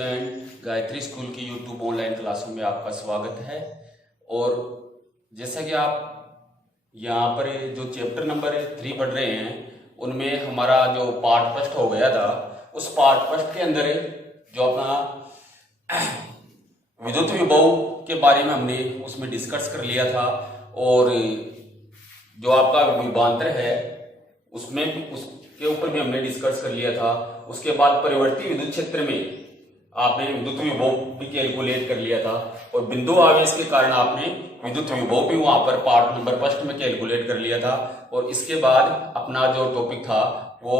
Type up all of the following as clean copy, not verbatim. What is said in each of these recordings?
Student, Gayatri school की YouTube online क्लासों में आपका स्वागत है। और जैसा कि आप यहाँ पर जो चैप्टर नंबर 3 पढ़ रहे हैं, उनमें हमारा जो पार्ट फर्स्ट हो गया था, उस पार्ट फर्स्ट के अंदर जो अपना विद्युत विभव के बारे में हमने उसमें डिस्कस कर लिया था। और जो आपका विभवांतर है उसके ऊपर भी हमने डिस्कस कर लिया था। उसके बाद परिवर्ती विद्युत क्षेत्र में आपने विद्युत विभव भी कैलकुलेट कर लिया था, और बिंदु आवेश के कारण आपने विद्युत विभव भी वहां पर पार्ट नंबर फर्स्ट में कैलकुलेट कर लिया था। और इसके बाद अपना जो टॉपिक था वो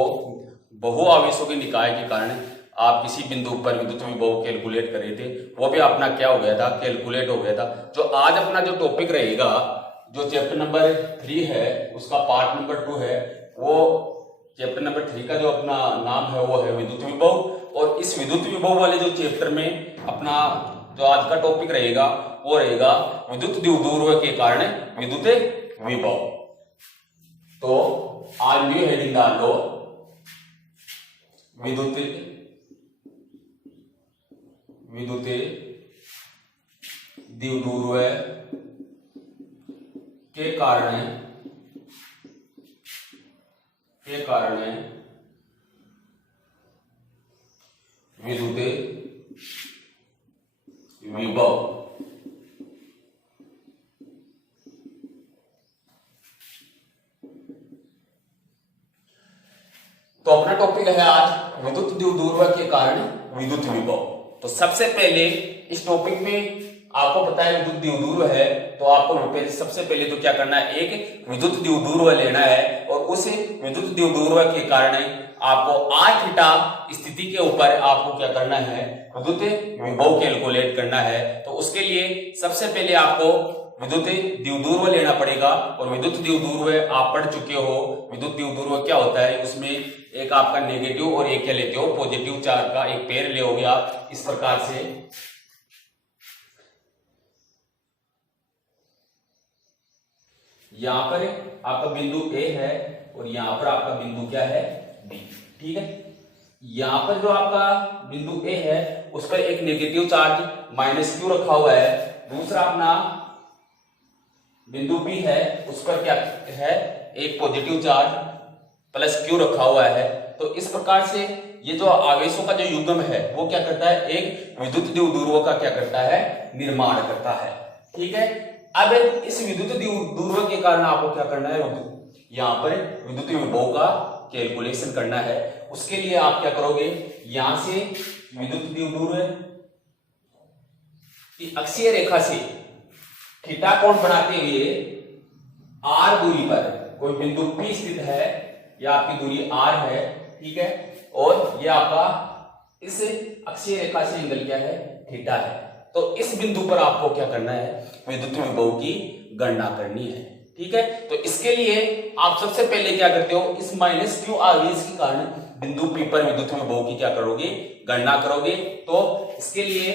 बहु आवेशों के निकाय के कारण आप किसी बिंदु पर विद्युत विभव कैलकुलेट कर रहे थे, वो भी अपना क्या हो गया था, कैलकुलेट हो गया था। जो आज अपना जो टॉपिक रहेगा, जो चैप्टर नंबर 3 है उसका पार्ट नंबर 2 है, वो चैप्टर नंबर 3 का जो अपना नाम है वो है विद्युत विभव। और इस विद्युत विभव वाले जो चैप्टर में अपना जो आज का टॉपिक रहेगा वो रहेगा विद्युत द्विध्रुव के कारण विद्युत विभव। तो आज न्यू हेडिंग डाल लो, विद्युत द्विध्रुव के कारण विद्युत विभव। तो अपना टॉपिक है आज विद्युत द्विध्रुव के कारण विद्युत विभव। तो सबसे पहले इस टॉपिक में आपको पता है विद्युत द्विध्रुव है, तो आपको सबसे पहले तो क्या करना है, एक विद्युत द्विध्रुव लेना है। और उस विद्युत द्विध्रुव के कारण आपको r थीटा स्थिति के ऊपर आपको क्या करना है, विद्युत विभव कैलकुलेट करना है। तो उसके लिए सबसे पहले आपको विद्युत द्विध्रुव लेना पड़ेगा। और विद्युत द्विध्रुव आप पढ़ चुके हो, विद्युत द्विध्रुव क्या होता है, उसमें एक आपका नेगेटिव और एक क्या लेते हो, पॉजिटिव चार्ज का एक पेयर ले आप इस प्रकार से। यहां पर आपका बिंदु A है और यहां पर आपका बिंदु क्या है, B। ठीक है, यहां पर जो आपका बिंदु A है उस पर एक नेगेटिव चार्ज -Q रखा हुआ है। दूसरा अपना बिंदु B है, उस पर क्या है, एक पॉजिटिव चार्ज +Q रखा हुआ है। तो इस प्रकार से ये जो आवेशों का जो युग्म है वो क्या करता है, एक विद्युत द्विध्रुव का क्या करता है, निर्माण करता है। ठीक है, अब इस विद्युत द्विध्रुव के कारण आपको क्या करना है, यहां पर विद्युत विभव का कैलकुलेशन करना है। उसके लिए आप क्या करोगे, यहां से विद्युत द्विध्रुव की अक्षीय रेखा से थीटा कोण बनाते हुए r दूरी पर कोई बिंदु P स्थित है, या आपकी दूरी r है। ठीक है, और ये आपका इस अक्षीय रेखा से एंगल क्या है, थीटा है। तो इस बिंदु पर आपको क्या करना है, विद्युत विभव की गणना करनी है। ठीक है, तो इसके लिए आप सबसे पहले क्या करते हो, इस -Q आवेश के कारण बिंदु P पर विद्युत विभव की क्या करोगे, गणना करोगे। तो इसके लिए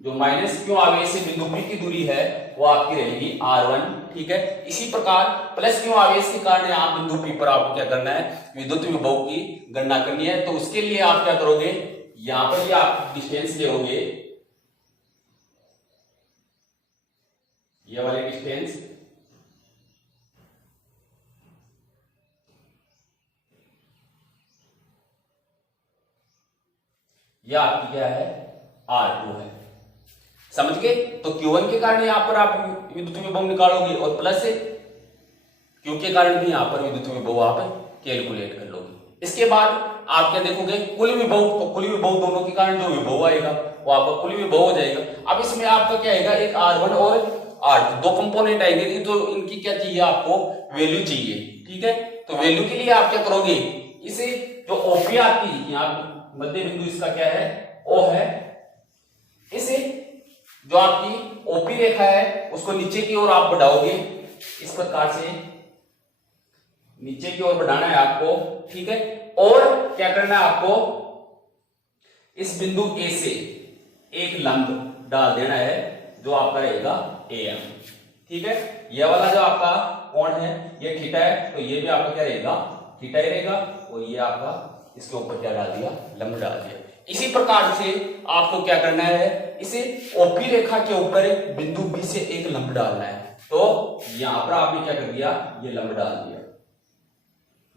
जो -Q आवेश से बिंदु P की दूरी है वो आपकी रहेगी r1। ठीक है, इसी प्रकार +Q आवेश के कारण यहाँ बिंदु P पर आपको क्या करना है, विद्युत विभव की गणना करनी है। तो उसके लिए आप क्या करोगे, यहां पर भी आप डिस्टेंस लोगे, ये वाले डिस्टेंस, यह आपकी क्या है, R2 है। समझ गए। तो Q1 के कारण यहां पर आप विद्युत विभव निकालोगे, और प्लस Q के कारण भी यहां पर विद्युत विभव आप कैलकुलेट कर लोगे। इसके बाद आप क्या देखोगे, कुल विभव। तो कुल विभव दोनों के कारण जो विभव आएगा वो आपका कुल विभव हो जाएगा। अब इसमें आपका क्या आएगा, एक R1 और R2 दो कंपोनेंट आएंगे। तो इनकी क्या चाहिए, आपको वैल्यू चाहिए। ठीक है, तो वैल्यू के लिए आप क्या करोगे, इसे जो OP आपकी यहाँ मध्य बिंदु इसका क्या है, O है, इसे जो आपकी OP रेखा है उसको नीचे की ओर आप बढ़ाओगे, इस प्रकार से नीचे की ओर बढ़ाना है आपको। ठीक है, और क्या करना है आपको, इस बिंदु A से एक लंब डाल देना है जो आपका रहेगा AM। ठीक है, यह वाला जो आपका कोण है ये थीटा है, तो ये भी आपका क्या रहेगा, थीटा ही रहेगा, और ये आपका इसके ऊपर क्या डाल दिया, लंब डाल दिया। इसी प्रकार से आपको क्या करना है, इसे ओपी रेखा के ऊपर बिंदु बी से एक लंब डालना है। तो यहां पर आपने क्या कर दिया, ये लंब डाल दिया,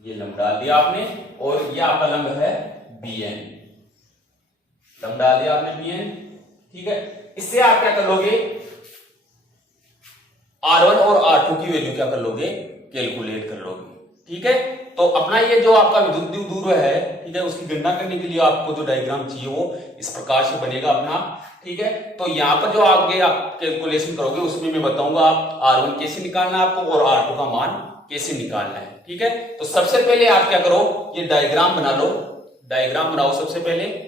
ये लंब डाल दिया आपने, और ये आपका लंब है BN, लंब डाल दिया आपने BN। ठीक है, इससे आप क्या कर लोगे, R1 और R2 की वैल्यू क्या कर लोगे, कैलकुलेट कर लोगे। ठीक है, तो अपना ये जो आपका विद्युत दूर है, ठीक है, उसकी गणना करने के लिए आपको जो डायग्राम चाहिए वो इस प्रकार से बनेगा अपना। ठीक है, तो यहां पर जो आगे आप कैलकुलेशन करोगे उसमें मैं बताऊंगा आप R1 कैसे निकालना है आपको और R2 का मान कैसे निकालना है। ठीक है, तो सबसे पहले आप क्या करो, ये डायग्राम बना लो, डायग्राम बनाओ सबसे पहले।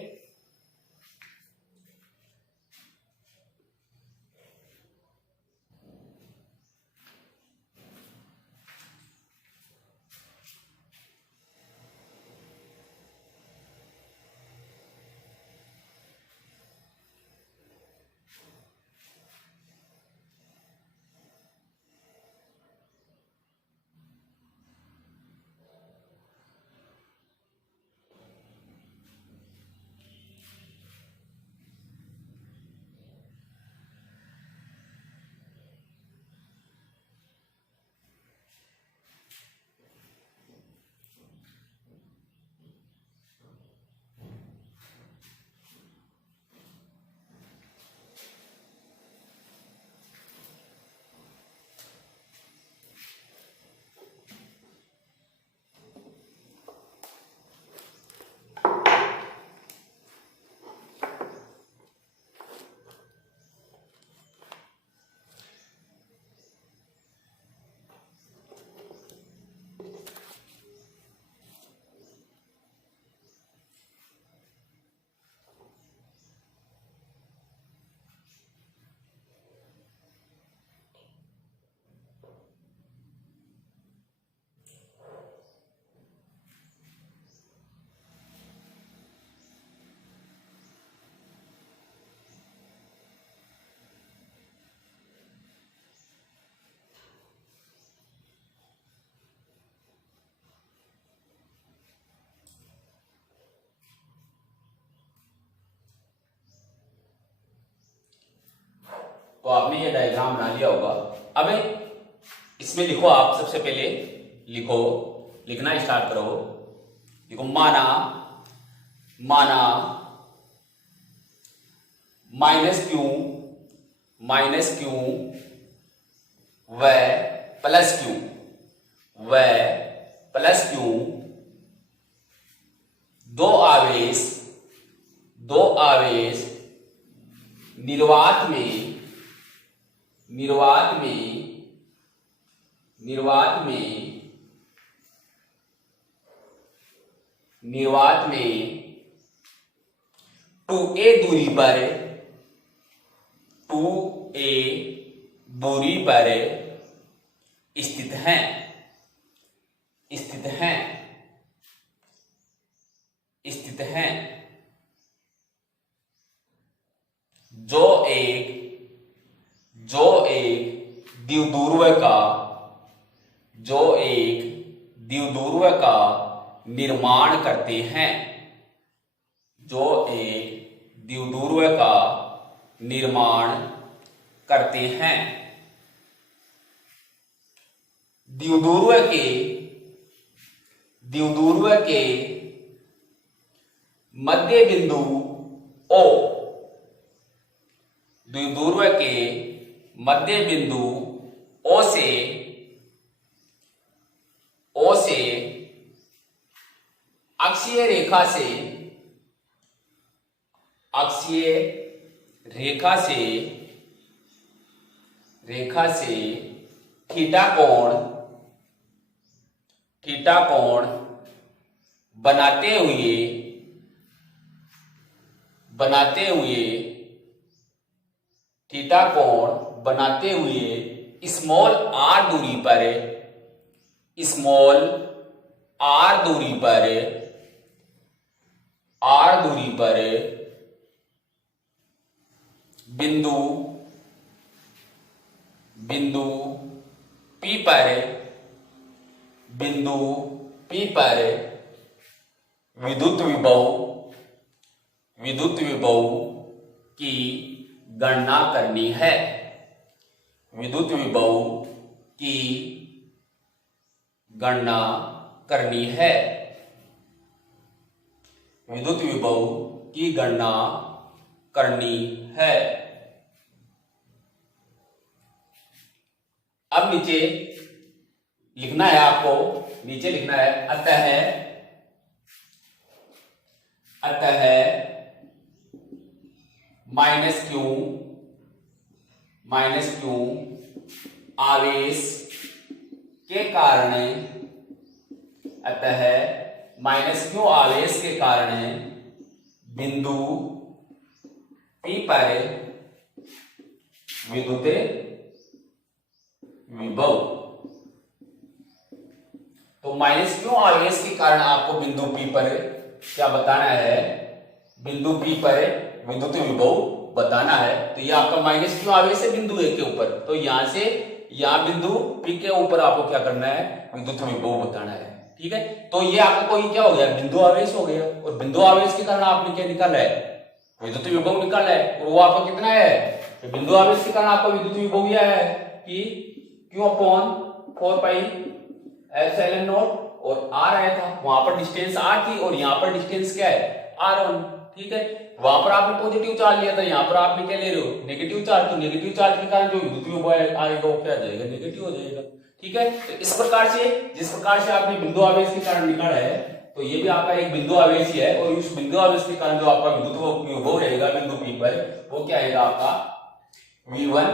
तो आपने ये डायग्राम बना लिया होगा। अब इसमें लिखो, आप सबसे पहले लिखो, लिखना स्टार्ट करो। लिखो माना, माना माइनस क्यू व प्लस क्यू दो आवेश निर्वात में 2a दूरी पर स्थित हैं जो एक द्विध्रुव का निर्माण करते हैं, द्विध्रुव के मध्य बिंदु O, द्विध्रुव के मध्य बिंदु O से अक्षीय रेखा से थीटा कोण बनाते हुए स्मॉल r दूरी पर बिंदु P पर विद्युत विभव की गणना करनी है। विद्युत विभव की गणना करनी है। विद्युत विभव की गणना करनी है। अब नीचे लिखना है आपको, नीचे लिखना है अतः माइनस क्यू आवेश के कारण, अतः माइनस क्यू आवेश के कारण बिंदु P पर विद्युत विभव। तो माइनस क्यू आवेश के कारण आपको बिंदु P पर क्या बताना है, बिंदु P पर विद्युत विभव बताना है। तो ये आपका माइनस क्यू आवेश है बिंदु A के ऊपर, तो यहां से यहां बिंदु P के ऊपर आपको क्या करना है, विद्युत विभव बताना है। ठीक है, तो ये आपका कोई क्या हो गया, बिंदु आवेश हो गया, और बिंदु आवेश के कारण आपने क्या निकाला है, विद्युत विभव निकाला है। और वो आपका कितना है, तो बिंदु आवेश के कारण आपका विद्युत विभव यह है कि Q upon 4 pi epsilon not, और R आया था, वहां पर डिस्टेंस R थी और यहाँ पर डिस्टेंस क्या है, R1। ठीक है, वहां पर आपने पॉजिटिव चार्ज लिया था, यहाँ पर आपने क्या ले रहे हो, नेगेटिव चार्ज। तो नेगेटिव चार्ज के कारण जो विद्युत विभव आएगा वो क्या जाएगा, नेगेटिव हो जाएगा। ठीक है, तो इस प्रकार से जिस प्रकार से आपने बिंदु आवेश के कारण निकाला है, तो ये भी आपका एक बिंदु आवेश ही है, और उस बिंदु आवेश के कारण जो आपका विद्युत विभव रहेगा बिंदु P पर, वो क्या आएगा आपका V1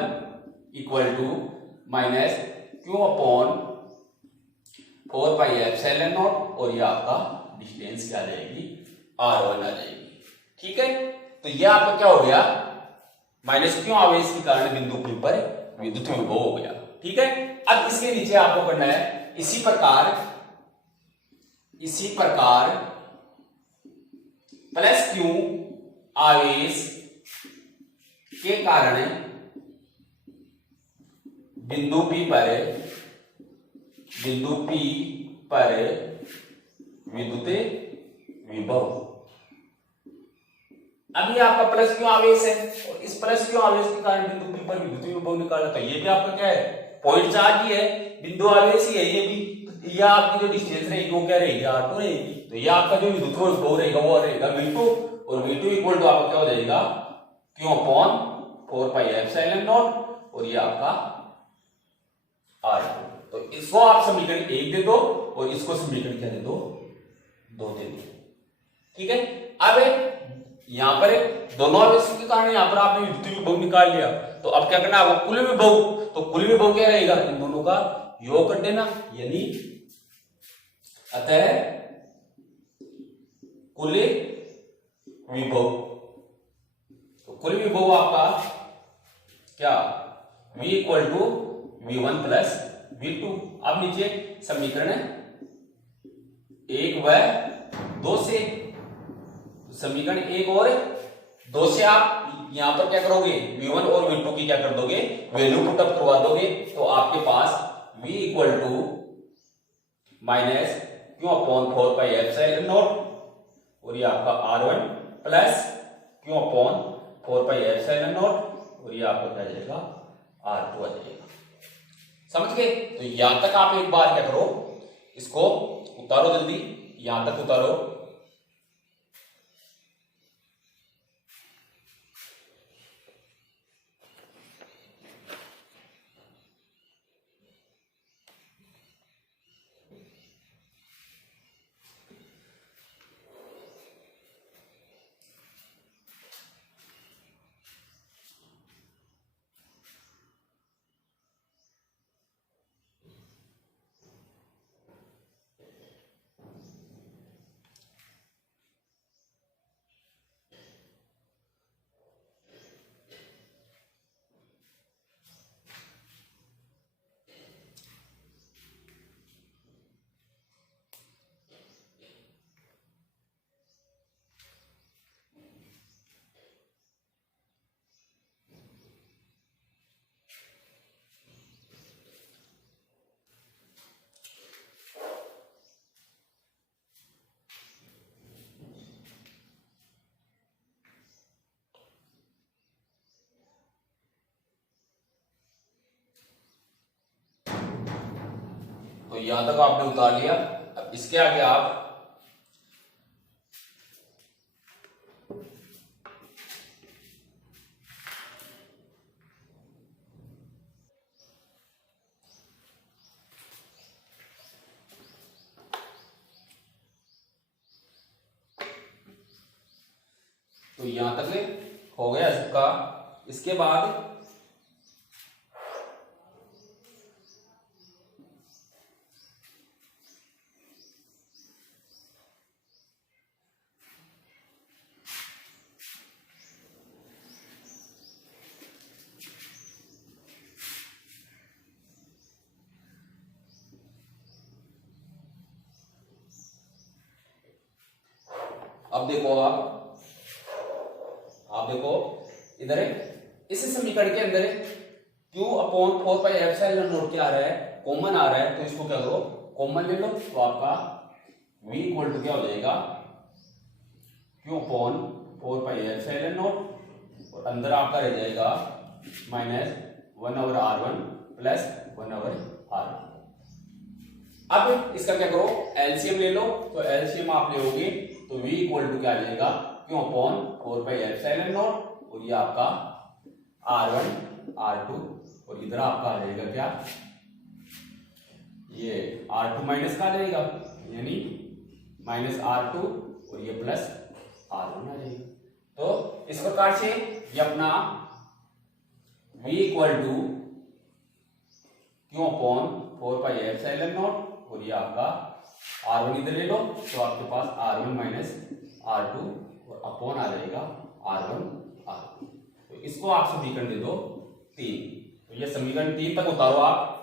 equal to minus Q upon 4 pi epsilon not, और ये आपका डिस्टेंस क्या आ जाएगी, R1 आ जाएगी। ठीक है, तो ये आपका क्या हो गया, माइनस क्यू आवेश के कारण बिंदु P पर विद्युत विभव हो गया। ठीक है, अब इसके नीचे आपको करना है इसी प्रकार प्लस क्यू आवेश के कारण बिंदु P पर विद्युत विभव। अब ये आपका प्लस क्यू आवेश है, और इस प्लस क्यू आवेश के कारण बिंदु P पर विद्युत विभव निकाला। तो ये भी आपका क्या है, पॉइंट चार्ज ही है, बिंदु आवेश ही है ये भी। तो ये आपकी जो डिस्टेंस रहेगी वो क्या रहेगी, R2 रहेगी। तो ये आपका जो विद्युत विभव रहेगा वो रहेगा V2, और V2 इक्वल टू आपका क्या हो जाएगा, Q upon 4 pi epsilon not, और ये आपका R2। तो इसको आप समीकरण 1 दे दो, और इसको समीकरण क्या दे दो, 2 दे दो। ठीक है, अब यहां पर दोनों आवेश के कारण यहां पर आपने विद्युत विभव निकाल लिया, तो अब क्या करना है, वो कुल विभव। तो कुल विभव क्या रहेगा, इन दोनों का योग कर देना, यानी अतः कुल विभव। तो कुल विभव आपका क्या, V equal to V1 plus V2। अब नीचे समीकरण 1 व 2 से, समीकरण 1 और 2 से आप यहां पर क्या करोगे, V1 और V2 की क्या कर दोगे, वैल्यू पुटअप करवा दोगे। तो आपके पास V equal to minus Q upon 4 pi epsilon not, और ये आपका R1 plus Q upon 4 pi epsilon not, और ये आपका क्या जाएगा, R2 आ जाएगा। समझ गए? तो यहां तक आप एक बार क्या करो, इसको उतारो जल्दी, यहां तक उतारो। यहां तक आपने उतार लिया। अब इसके आगे आप तो यहां तक हो गया इसका। इसके बाद अब देखो आप देखो इधर है, इस समीकरण के अंदर Q upon 4 pi epsilon not क्या आ रहा है, कॉमन आ रहा है। तो इसको क्या करो, कॉमन ले लो। तो आपका V इक्वल टू क्या हो जाएगा, Q upon 4 pi epsilon not, और अंदर आपका रह जाएगा माइनस 1/r1 प्लस 1/r1। अब इसका क्या करो, एलसीएम ले लो। तो एलसीएम आप लोगे तो V इक्वल टू क्या आ जाएगा, क्यों अपॉन 4 पाई एप्सिलॉन नॉट, और ये आपका R1 R2, और इधर आपका आ जाएगा क्या, ये R2 माइनस का आ जाएगा, यानी माइनस R2, और ये प्लस R1 आ जाएगा। तो इस प्रकार से ये अपना V इक्वल टू क्यों अपॉन 4 पाई एप्सिलॉन नॉट, और ये आपका R1 इधर ले लो। तो आपके पास R1 माइनस R2 और अपॉन आ जाएगा R1 R2। तो इसको आप समीकरण दे दो 3। तो ये समीकरण 3 तक उतारो आप।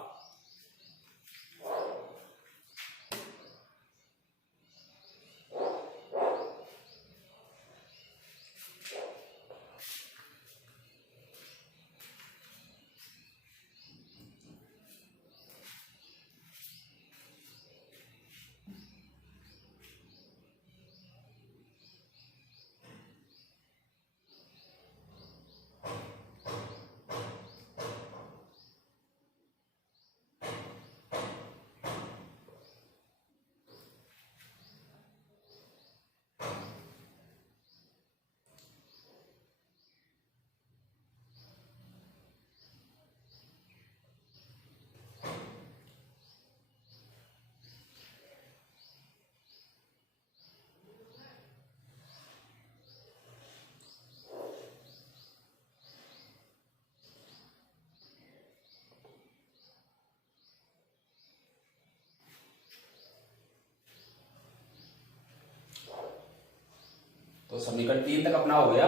तो समीकरण 3 तक अपना हो गया।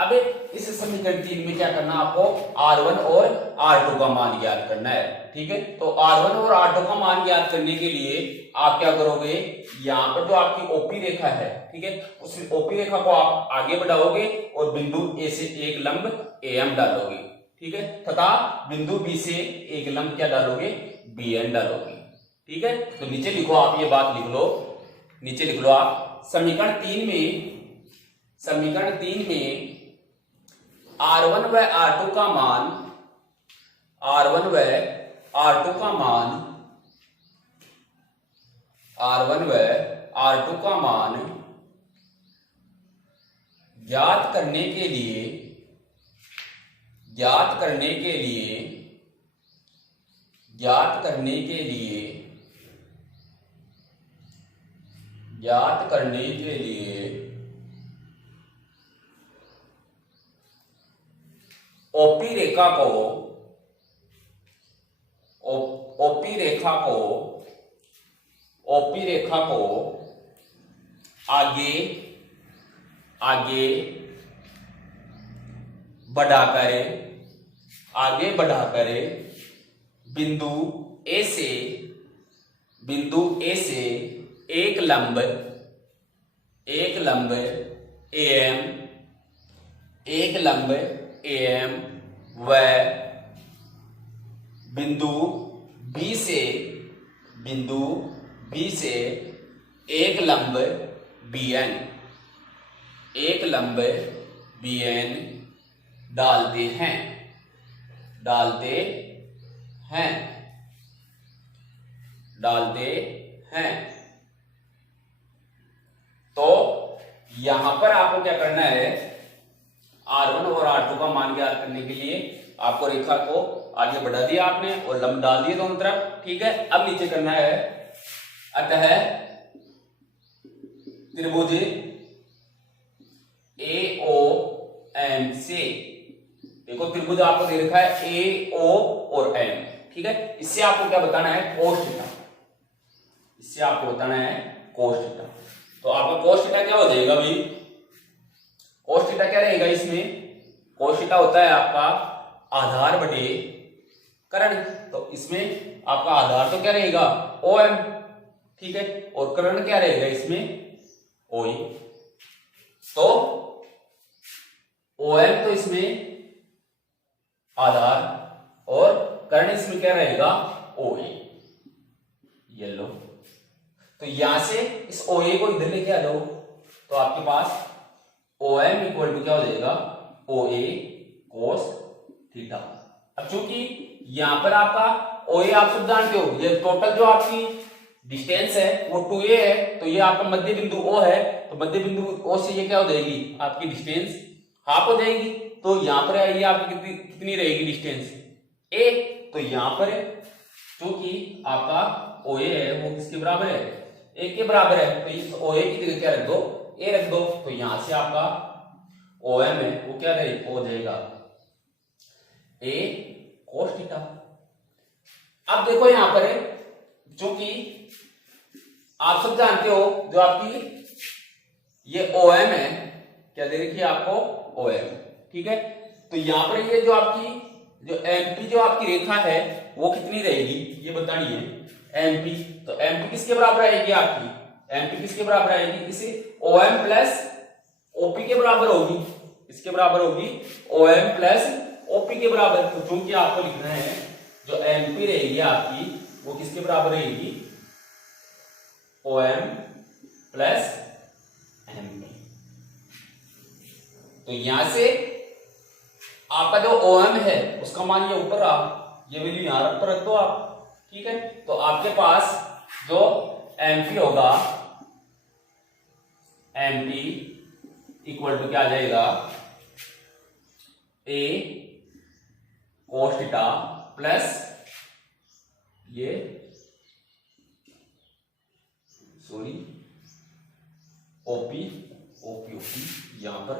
अब इस समीकरण 3 में क्या करना, आपको R1 और R2 का मान ज्ञात करना है। ठीक है, तो R1 और R2 का मान ज्ञात करने के लिए आप क्या करोगे, यहाँ पर जो आपकी ओपी रेखा है, ठीक है, उस ओपी रेखा को आप आगे बढ़ाओगे और बिंदु A से एक लंब AM डालोगे। ठीक है, तथा बिंदु B से एक लंब क्या डालोगे, BN डालोगे। ठीक है, तो नीचे लिखो आप, ये बात लिख लो, नीचे लिख लो आप। समीकरण 3 में R1 व R2 का मान, R1 व R2 का मान, R1 व R2 का मान ज्ञात करने के लिए ओपी रेखा को आगे बढ़ाकर बिंदु ए से एक लंब AM व बिंदु B से एक लंब BN डालते हैं। डालते हैं। तो यहां पर आपको क्या करना है, R1 और R2 का मान ज्ञात करने के लिए आपको रेखा को आगे बढ़ा दिया आपने और लंब डाल दिए दोनों तरफ, ठीक है। अब नीचे करना है, अतः त्रिभुज AOM से, देखो त्रिभुज आपको दे रखा है AO और M, ठीक है। इससे आपको क्या बताना है, cos थीटा, इससे आपको बताना है cos थीटा। तो आपका cos थीटा क्या हो जाएगा भाई, cos थीटा क्या रहेगा इसमें, cos थीटा होता है आपका आधार बटे कर्ण। तो इसमें आपका आधार तो क्या रहेगा OM, ठीक है, और कर्ण क्या रहेगा इसमें OE। तो OM तो इसमें आधार और कर्ण इसमें क्या रहेगा OA, ये लो। तो यहां से इस OA को इधर लेके आ जाओ, तो आपके पास OM इक्वल टू क्या हो जाएगा OA cos थीटा। अब चूंकि यहां पर आपका OA आप सब जानते हो, ये टोटल जो आपकी डिस्टेंस है वो 2a है, तो ये आपका मध्य बिंदु O है, तो मध्य बिंदु O से ये क्या हो जाएगी आपकी डिस्टेंस हाफ हो जाएगी। तो यहां पर ये आपकी कितनी रहेगी डिस्टेंस a, तो यहां पर चूंकि आपका OA है वो किसके बराबर है, a के बराबर है, तो इस OA की जगह क्या रख दो, a रख दो। तो यहां से आपका OM है वो क्या हो जाएगा A cos थीटा। अब देखो यहां पर चूंकि आप सब जानते हो जो आपकी ये OM है, क्या दे रखी है आपको OM, ठीक है। तो यहां पर ये जो आपकी जो MP जो आपकी रेखा है वो कितनी रहेगी ये बतानी है, MP। तो MP किसके बराबर आएगी आपकी, MP किसके बराबर आएगी, इसे OM प्लस OP के बराबर होगी, इसके बराबर होगी OM प्लस OP के बराबर। तो चूंकि आपको लिखना है जो MP रहेगी आपकी वो किसके बराबर रहेगी, OM प्लस MP। तो यहां से आपका जो OM है उसका मान ये ऊपर रहा, ये वैल्यू यहां पर रख दो आप, ठीक है। तो आपके पास जो MP होगा, MP इक्वल टू क्या आ जाएगा A cos थीटा प्लस ये सॉरी OP यहां पर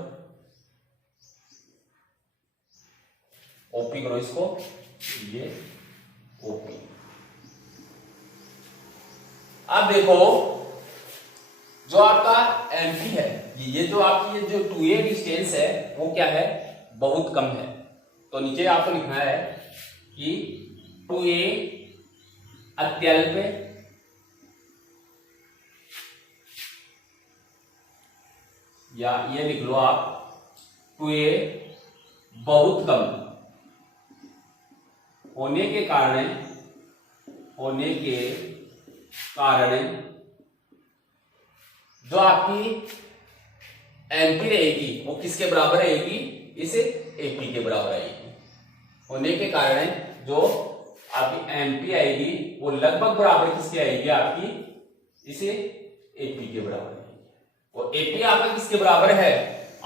OP करो इसको, ये OP। अब देखो जो आपका MP है, ये जो आपकी ये जो 2a डिस्टेंस है वो क्या है, बहुत कम है। तो नीचे आपको लिखना है कि 2a अत्यल्प या ये लिख लो आप 2a बहुत कम होने के कारण जो आपकी MP रहेगी वो किसके बराबर रहेगी, इसे AP के बराबर आएगी। होने के कारण जो आपकी MP आएगी वो लगभग बराबर किसकी आएगी आपकी, इसे AP के बराबर आएगी। और AP आपका किसके बराबर है,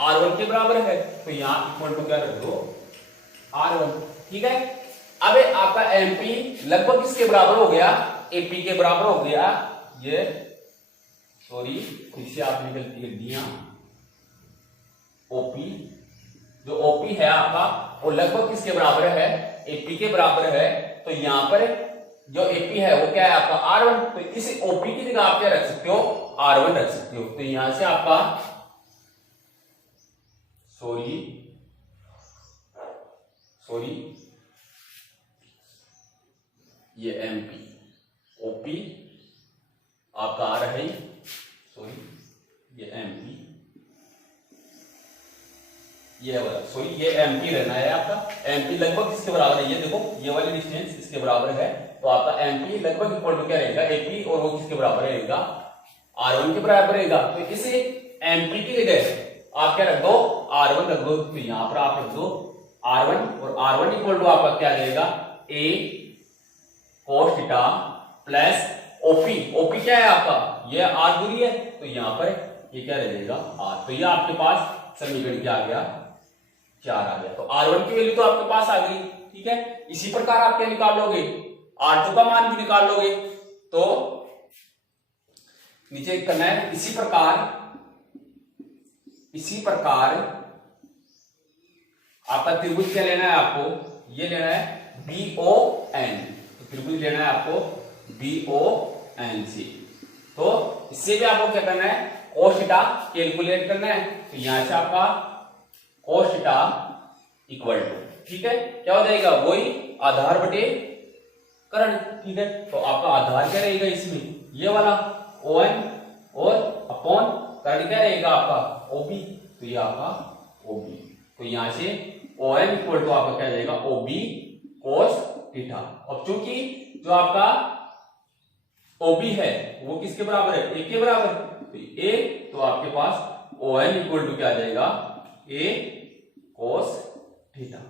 R1 के बराबर है, तो यहां इक्वल टू क्या रख दो R1, ठीक है। अब आपका MP लगभग किसके बराबर हो गया, AP के बराबर हो गया। ये सॉरी फिर से आपने गलती कर दी, OP जो OP है आपका वो लगभग किसके बराबर है, AP के बराबर है। तो यहां पर जो AP है वो क्या है आपका R1, तो इस OP की जगह आप क्या रख सकते हो, R1 रख सकते हो। तो यहां से आपका सॉरी ये MP OP आपका आ रहा है, ये MP ये वाला, ये MP रहना है आपका। MP लगभग किसके बराबर है, ये देखो ये वाली डिस्टेंस इसके बराबर है, तो आपका MP लगभग इक्वल टू क्या रहेगा AP, और वो किसके बराबर रहेगा, R1 के बराबर रहेगा। तो इसे MP की जगह आप क्या रख दो, R1 रख दो। तो यहां पर आप रख दो R1, और R1 इक्वल टू आपका क्या आ जाएगा A cos theta plus OP, OP क्या है आपका, ये आर दूरी है, तो यहां पर ये क्या रह जाएगा आर। तो ये आपके पास समीकरण क्या आ गया, 4 आ गया। तो R1 की वैल्यू तो आपके पास आ गई, ठीक है। इसी प्रकार आप क्या निकाल लोगे, R2 का मान भी निकाल लोगे। तो नीचे करना है, इसी प्रकार आपका त्रिभुज क्या लेना है आपको, ये लेना है BON। तो त्रिभुज लेना है आपको BONC। तो इससे भी आपको क्या करना है, cos थीटा कैलकुलेट करना है। तो यहां से आपका cos थीटा इक्वल टू, ठीक है, क्या हो जाएगा, वही आधार बटे कर्ण, ठीक है। तो आपका आधार क्या रहेगा इसमें, ये वाला ON, और अपॉन कर्ण क्या रहेगा आपका OB। तो ये आपका OB। तो यहां से ON इक्वल टू आपका क्या जाएगा, OB cos थीटा। अब चूंकि जो आपका OB है वो किसके बराबर है, A के बराबर। तो A, तो आपके पास ON इक्वल टू क्या आ जाएगा, A cos थीटा।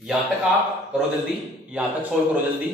यहां तक आप करो जल्दी, यहां तक सोल्व करो जल्दी।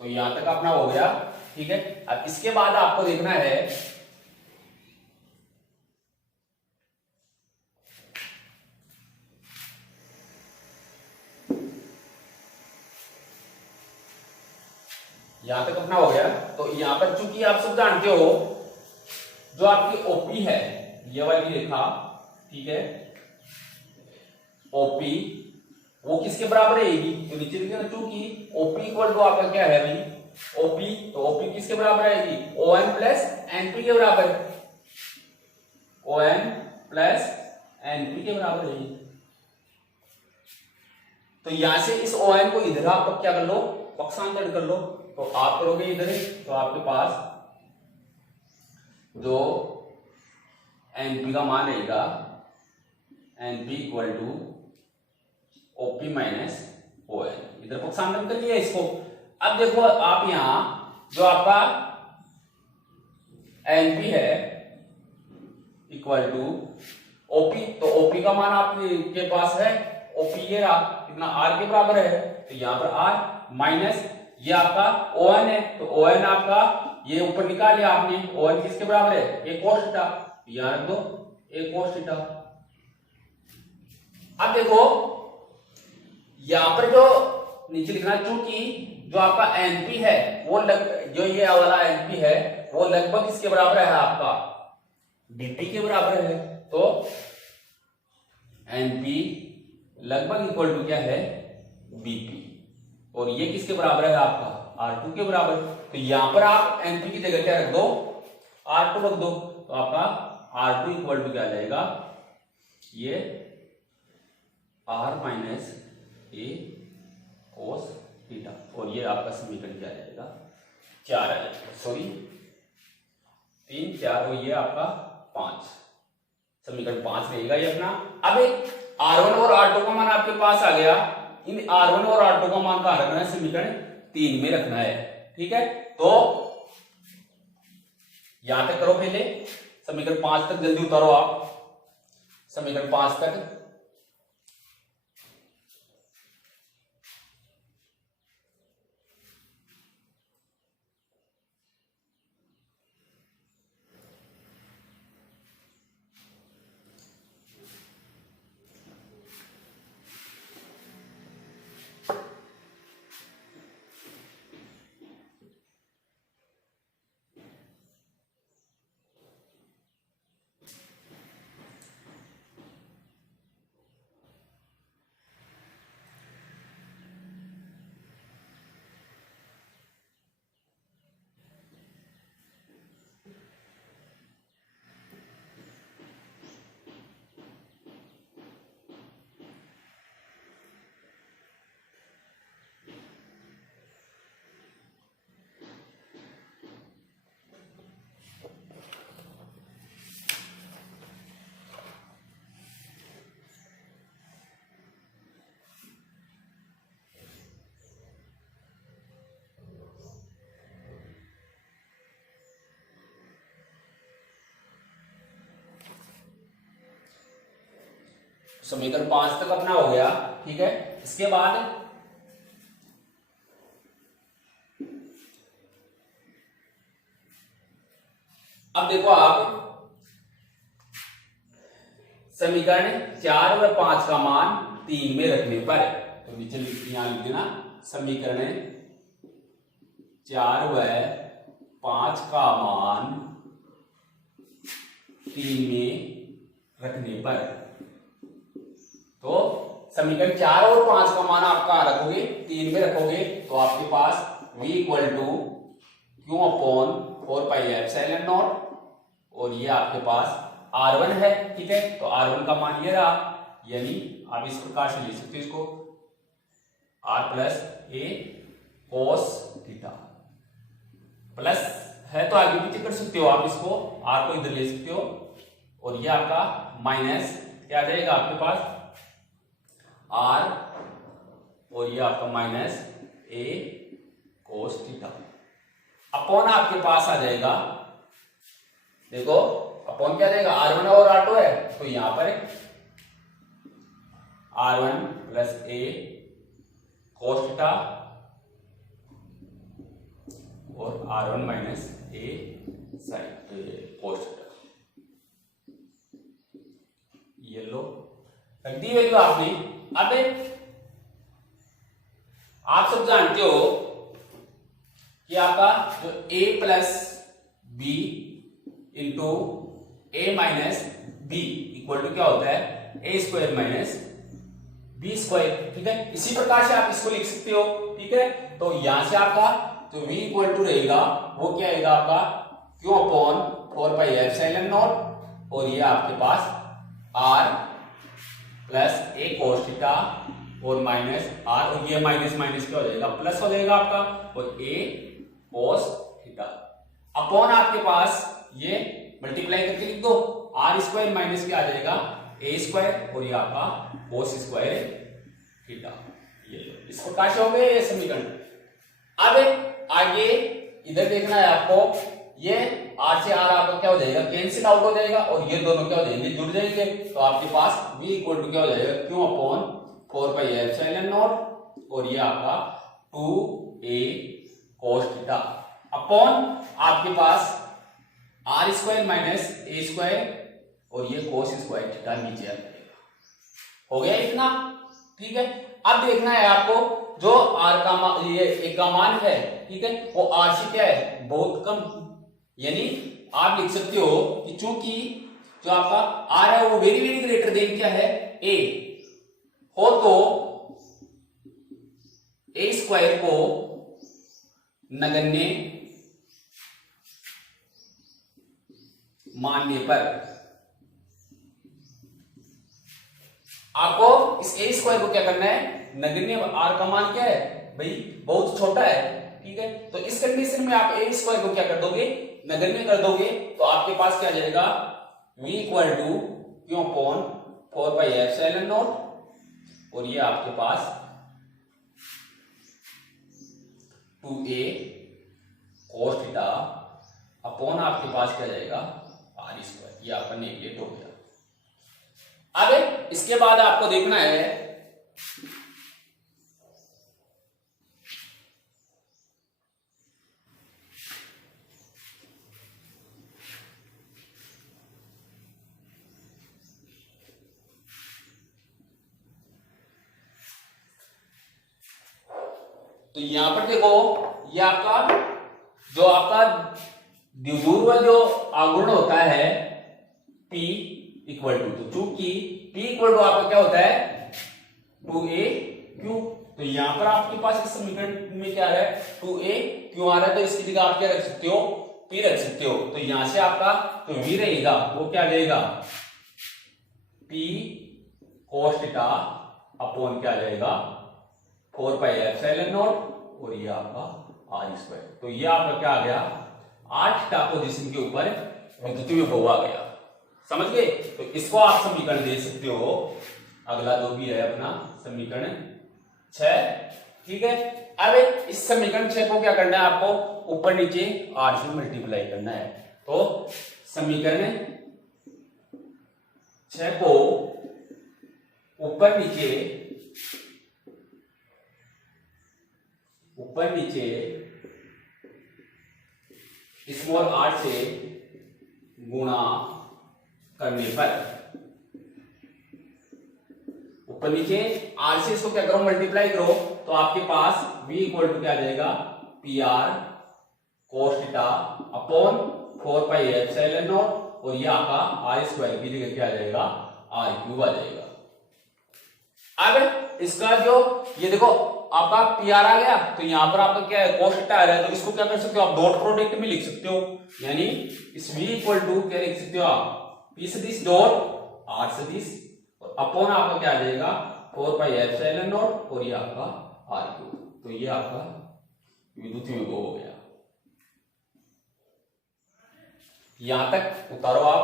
तो यहां तक अपना हो गया, ठीक है। अब इसके बाद आपको देखना है, यहां तक अपना हो गया। तो यहां पर चूंकि आप सब जानते हो जो आपकी ओपी है, ये वाली रेखा, ठीक है, ओपी वो किसके बराबर रहेगी, तो नीचे लिखिए ना, चूंकि ओपी इक्वल टू आपका क्या है भाई, ओपी, तो ओपी किसके बराबर आएगी, ON प्लस NP के बराबर, ON प्लस NP के बराबर है। तो यहां से इस ON को इधर आप क्या कर लो, पक्षांतर कर लो। तो आप करोगे इधर, तो आपके पास जो NP का मान रहेगा, NP equal to OP minus ON, इधर पक्षांतर कर लिया इसको। अब देखो आप यहां जो आपका NP है इक्वल टू OP, तो OP का मान आपके पास है, OP ये रहा कितना, R के बराबर है। तो यहां पर R माइनस ये आपका ON है, तो ON आपका ये ऊपर निकाल लिया आपने, ON किसके बराबर है, A cos थीटा, यहां रख दो A cos थीटा। अब देखो यहां पर जो नीचे लिखना, चूंकि जो आपका NP है वो जो ये वाला NP है वो लगभग किसके बराबर है आपका, BP के बराबर है। तो NP लगभग इक्वल टू क्या है, BP, और ये किसके बराबर है आपका, R2 के बराबर। तो यहां पर आप NP की जगह क्या रख दो, R2 रख दो। तो आपका R2 इक्वल टू क्या आ जाएगा, ये R minus A cos theta, और ये आपका समीकरण क्या रहेगा, 4 आ जाएगा, सॉरी 3 4, और ये आपका 5 समीकरण 5 रहेगा ये अपना। अब R1 और R2 का मान आपके पास आ गया, इन R1 और R2 का मान कहां रखना है, समीकरण 3 में रखना है, ठीक है। तो यहां तक करो, पहले समीकरण 5 तक जल्दी उतारो आप, समीकरण 5 तक। समीकरण 5 तक अपना हो गया, ठीक है। इसके बाद अब देखो आप समीकरण 4 व 5 का मान 3 में रखने पर, तो नीचे यहां लिख देना, समीकरण 4 व 5 का मान 3 में रखने पर, तो समीकरण 4 और 5 का मान आप कहां रखोगे, 3 में रखोगे, तो आपके पास v equal to Q upon 4 pi epsilon not, और ये आपके पास R1 है, ठीक है। तो R1 का मान ये रहा, यानी आप इस प्रकार से ले सकते हो इसको, R प्लस ए कोस थीटा, प्लस है तो आगे पीछे कर सकते हो आप इसको, R को इधर ले सकते हो, और ये आपका माइनस क्या आ जाएगा आपके पास R, और ये आपका माइनस ए कोस थीटा, अपॉन आपके पास आ जाएगा, देखो अपॉन क्या देगा, R1 और R2 है, तो यहां पर R1 प्लस ए कोस थीटा और R1 माइनस ए साइन कोस थीटा, ये लो रख दी वैल्यू आपने। अब आप सब जानते हो कि आपका जो a plus B into A minus B equal to क्या होता है, A square minus B square, ठीक है। इसी प्रकार से आप इसको लिख सकते हो, ठीक है। तो यहां से आपका जो v इक्वल टू रहेगा वो क्या आएगा आपका Q upon 4 pi epsilon not, और ये आपके पास r प्लस ए कोस थीटा और माइनस r, और ये माइनस माइनस क्या हो जाएगा, प्लस हो जाएगा आपका, और a कोस थीटा अपॉन आपके पास ये मल्टीप्लाई करके लिख दो, आर स्क्वायर माइनस क्या आ जाएगा ए स्क्वायर, और ये आपका कोस स्क्वायर थीटा, ये इस प्रकार से हो गए ये समीकरण। अब आगे इधर देखना है आपको, ये आर से आर आपका क्या हो जाएगा, कैंसिल आउट हो जाएगा, और ये दोनों क्या हो जाएंगे, जुड़ जाएंगे, तो आपके पास v इक्वल टू क्या हो जाएगा, Q upon 4 pi epsilon not, और ये आपका 2a कोस थीटा अपॉन आपके पास R square minus A square, और ये कोस स्क्वायर थीटा नीचे आ जाएगा। हो गया इतना, ठीक है। अब देखना है आपको जो आर का मान, ये ए का मान है, ठीक है, वो आर से क्या है, बहुत कम, यानी आप लिख सकते हो कि चूंकि जो आपका आर है वो वेरी वेरी ग्रेटर देन क्या है, ए हो, तो ए स्क्वायर को नगण्य मानने पर आपको इस ए स्क्वायर को क्या करना है, नगण्य, आर का मान क्या है भाई, बहुत छोटा है, ठीक है। तो इस कंडीशन में आप ए स्क्वायर को क्या कर दोगे, नगण्य कर दोगे, तो आपके पास क्या आ जाएगा, v इक्वल टू क्यों अपॉन 4πε0 और ये आपके पास 2a cos थीटा अपॉन आपके पास क्या जाएगा r², ये आपका नेगलेक्ट हो गया। अब इसके बाद आपको देखना है तो यहां पर देखो ये आपका जो आपका द्विध्रुव जो आघूर्ण होता है P इक्वल टू, तो चूंकि P इक्वल टू आपका क्या होता है 2a/q, तो यहां पर आपके पास इस समीकरण में क्या है 2a/q आ रहा है, तो इसकी जगह आप क्या रख सकते हो P रख सकते हो। तो यहां से आपका जो v रहेगा वो क्या रहेगा P cos थीटा अपॉन क्या जाएगा 4πε0 और ये आपका r²। तो ये आपका क्या आ गया 8 थीटा पोजीशन के ऊपर विद्युत विभव आ गया। समझ गए? तो इसको आप समीकरण दे सकते हो, अगला जो भी है अपना समीकरण 6। ठीक है, अब इस समीकरण 6 को क्या करना है आपको ऊपर नीचे r से मल्टीप्लाई करना है। तो समीकरण 6 को ऊपर नीचे स्मॉल r से गुणा करने पर ऊपर नीचे r से इसको क्या करो मल्टीप्लाई करो, तो आपके पास v इक्वल टू क्या आ जाएगा PR cos थीटा अपॉन 4πε0 और ये आपका r² की जगह क्या आ जाएगा r³ आ जाएगा। अब इसका जो ये देखो आपका PR आ गया, तो यहां पर आपका क्या है cos थीटा आ रहा है, तो इसको क्या कर सकते हो आप डॉट प्रोडक्ट में लिख सकते हो, यानी इस v इक्वल टू क्या लिख सकते हो आप P सदिश डॉट R सदिश और अपॉन आपका क्या आ जाएगा 4πε0 और ये आपका r³। तो ये आपका विद्युत विभव हो गया। यहां तक उतारो आप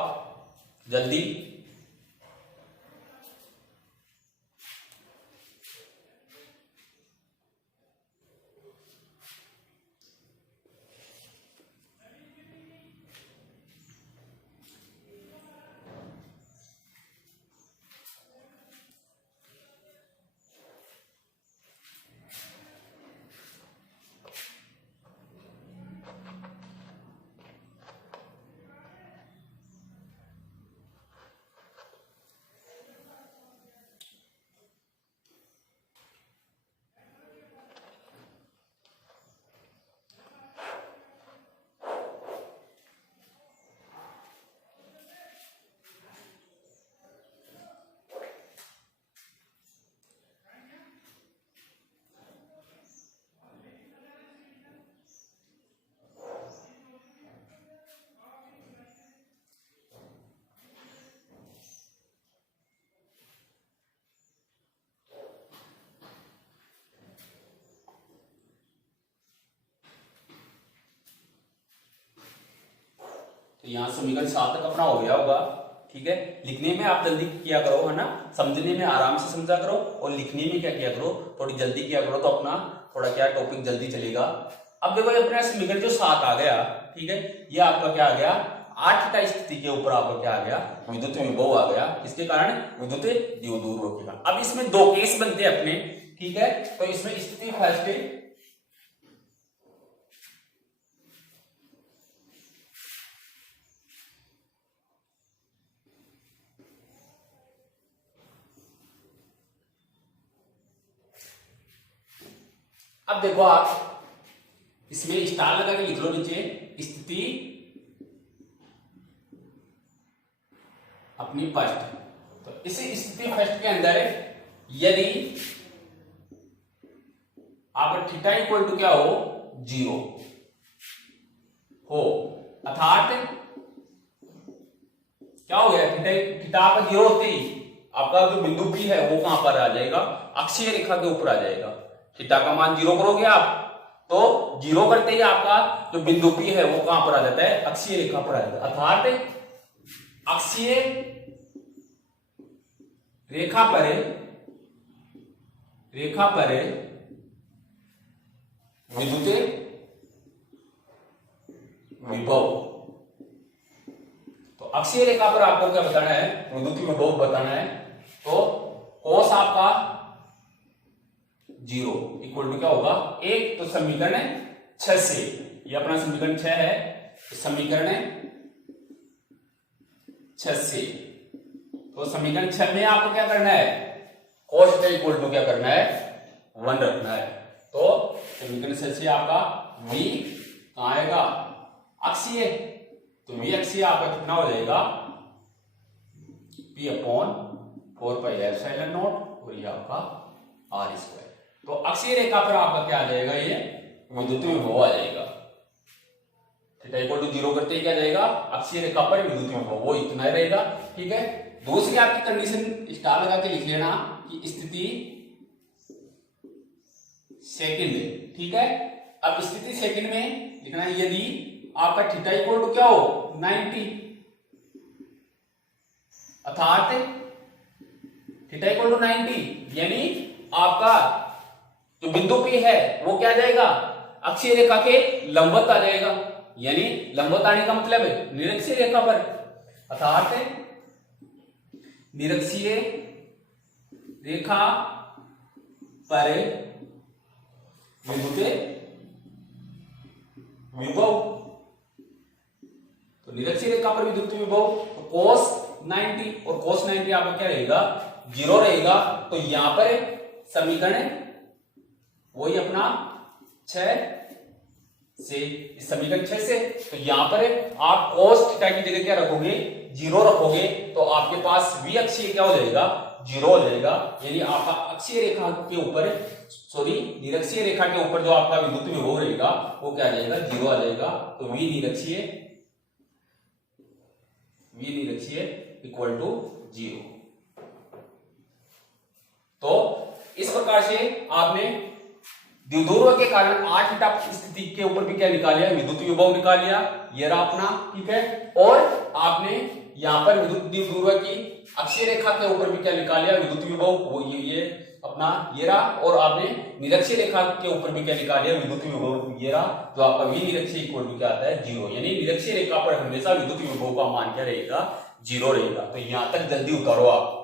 जल्दी। तो यहाँ समीकरण 7 तक अपना हो गया होगा। ठीक है, लिखने में आप जल्दी किया करो, है ना, समझने में आराम से समझा करो और लिखने में क्या किया करो थोड़ी जल्दी किया करो, तो अपना थोड़ा क्या टॉपिक जल्दी चलेगा। अब देखो अपना समीकरण जो 7 आ गया, ठीक है, ये आपका क्या आ गया 8 थीटा स्थिति के ऊपर आपका क्या आ गया विद्युत विभव आ गया, इसके कारण विद्युत द्विध्रुव के कारण। अब इसमें दो केस बनते हैं अपने, ठीक है, तो इसमें स्थिति फर्स्ट अब देखो आप इसमें स्टार लगा के लिख लो नीचे स्थिति अपनी फर्स्ट। तो इस स्थिति फर्स्ट के अंदर यदि आप थीटा इक्वल टू क्या हो 0 हो, अर्थात क्या हो गया थीटा आपका 0 होते ही आपका जो बिंदु P है वो कहां पर आ जाएगा अक्षीय रेखा के ऊपर आ जाएगा। थीटा का मान 0 करोगे आप तो 0 करते ही आपका जो बिंदु P है वो कहां पर आ जाता है अक्षीय रेखा पर आ जाता है, अर्थात अक्षीय रेखा पर विद्युत विभव। तो अक्षीय रेखा पर आपको क्या बताना है, विद्युत विभव बताना है। तो कोस आपका 0 इक्वल टू क्या होगा 1। तो समीकरण 6 से, ये अपना समीकरण 6 है, तो समीकरण 6 से, तो समीकरण 6 में आपको क्या करना है, कोस का इक्वल टू क्या करना है 1 रखना है। तो समीकरण 6 से आपका v कहां आएगा अक्षीय, तो v अक्षीय आपका कितना हो जाएगा p/4πε0 और ये आपका r²। तो अक्षीय रेखा पर आपका क्या आ जाएगा, ये विद्युत विभव आ जाएगा। थीटा इक्वल टू 0 करते ही क्या जाएगा, अक्षीय रेखा पर विद्युत विभव वो इतना ही रहेगा। ठीक है, दूसरी आपकी कंडीशन स्टार लगा के लिख लेना कि स्थिति सेकंड। ठीक है, अब स्थिति सेकंड में लिखना है यदि आपका थीटा इक्वल टू क्या हो 90, अर्थात थीटा इक्वल टू 90, यानी आपका जो बिंदु P है वो क्या जाएगा अक्षीय रेखा के लंबवत आ जाएगा। यानी लंबवत आने का मतलब है निरक्षीय रेखा पर, अर्थात निरक्षीय रेखा पर विद्युत विभव। तो निरक्षीय रेखा पर विद्युत विभव तो cos 90 और cos 90 आपका क्या रहेगा 0 रहेगा। तो यहां पर समीकरण वही अपना 6 से, इस समीकरण 6 से, तो यहां पर आप cos थीटा की जगह क्या रखोगे 0 रखोगे, तो आपके पास v अक्षीय क्या हो जाएगा 0 हो जाएगा। यानी आपका अक्षीय रेखा के ऊपर, सॉरी निरक्षीय रेखा के ऊपर जो आपका विद्युत विभव रहेगा वो क्या आ जाएगा 0 आ जाएगा। तो v निरक्षीय इक्वल टू 0। तो इस प्रकार से आपने द्विध्रुव के कारण 8 थीटा स्थिति के ऊपर भी क्या निकाल लिया, विद्युत विभव निकाल लिया, ये रहा अपना। ठीक है, और आपने यहां पर विद्युत द्विध्रुव की अक्षीय रेखा के ऊपर भी क्या निकाल लिया विद्युत विभव, वो ये अपना ये रहा। और आपने निरक्षीय रेखा के ऊपर भी क्या निकाल लिया विद्युत विभव, ये रहा, जो आपका v निरक्षीय इक्वल टू क्या आता है 0। यानी निरक्षीय रेखा पर हमेशा विद्युत विभव का मान क्या रहेगा 0 रहेगा। तो यहां तक जल्दी उतारो आप।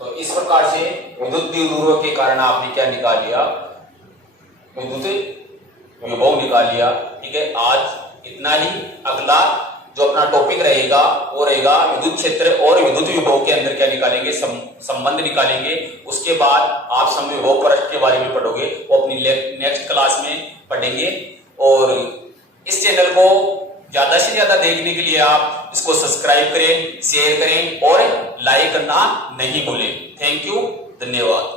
तो इस प्रकार से विद्युत द्विध्रुव के कारण आपने क्या निकाल लिया विद्युत विभव निकाल लिया। ठीक है, आज इतना ही। अगला जो अपना टॉपिक रहेगा वो रहेगा विद्युत क्षेत्र और विद्युत विभव के अंदर क्या निकालेंगे, संबंध निकालेंगे। उसके बाद आप समविभव परस्पर के बारे में पढ़ोगे, वो अपनी नेक्स्ट क्लास में पढ़ेंगे। और इस चैनल को ज्यादा से ज्यादा देखने के लिए आप इसको सब्सक्राइब करें, शेयर करें और लाइक करना नहीं भूलें। थैंक यू, धन्यवाद।